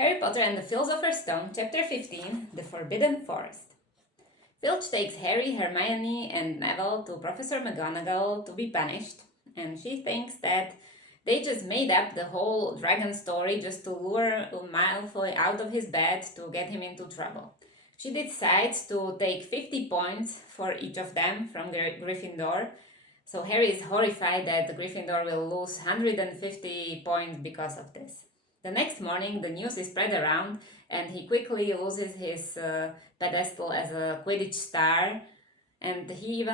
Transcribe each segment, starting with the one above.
Harry Potter and the Philosopher's Stone, Chapter 15, The Forbidden Forest. Filch takes Harry, Hermione, and Neville to Professor McGonagall to be punished, and she thinks that they just made up the whole dragon story just to lure Malfoy out of his bed to get him into trouble. She decides to take 50 points for each of them from Gryffindor, so Harry is horrified that Gryffindor will lose 150 points because of this. The next morning, the news is spread around, and he quickly loses his pedestal as a Quidditch star, and he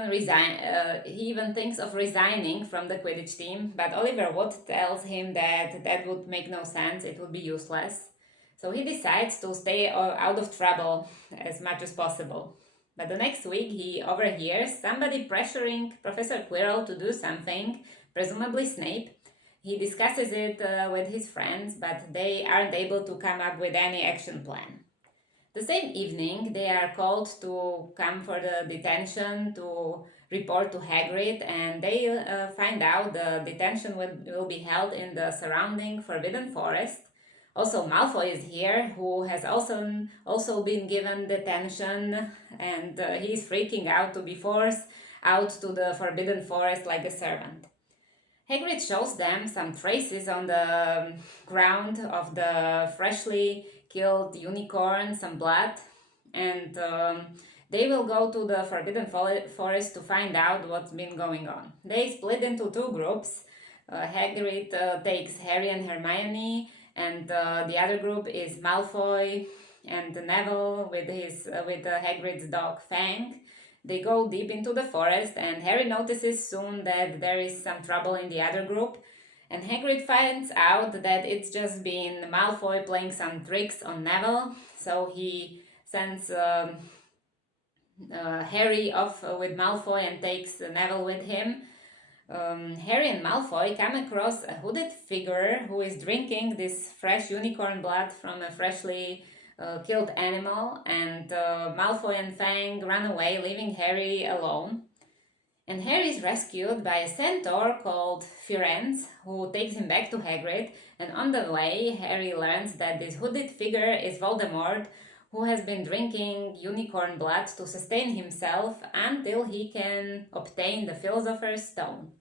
even thinks of resigning from the Quidditch team. But Oliver Wood tells him that that would make no sense; it would be useless. So he decides to stay out of trouble as much as possible. But the next week, he overhears somebody pressuring Professor Quirrell to do something, presumably Snape. He discusses it with his friends, but they aren't able to come up with any action plan. The same evening, they are called to come for the detention to report to Hagrid, and they find out the detention will be held in the surrounding Forbidden Forest. Also, Malfoy is here, who has also been given detention, and he is freaking out to be forced out to the Forbidden Forest like a servant. Hagrid shows them some traces on the ground of the freshly killed unicorn, some blood, and they will go to the Forbidden Forest to find out what's been going on. They split into two groups. Hagrid takes Harry and Hermione, and the other group is Malfoy and Neville with Hagrid's dog Fang. They go deep into the forest, and Harry notices soon that there is some trouble in the other group. And Hagrid finds out that it's just been Malfoy playing some tricks on Neville, so he sends Harry off with Malfoy and takes Neville with him. Harry and Malfoy come across a hooded figure who is drinking this fresh unicorn blood from a freshly killed animal, and Malfoy and Fang run away, leaving Harry alone. And Harry is rescued by a centaur called Firenze, who takes him back to Hagrid, and on the way, Harry learns that this hooded figure is Voldemort, who has been drinking unicorn blood to sustain himself until he can obtain the Philosopher's Stone.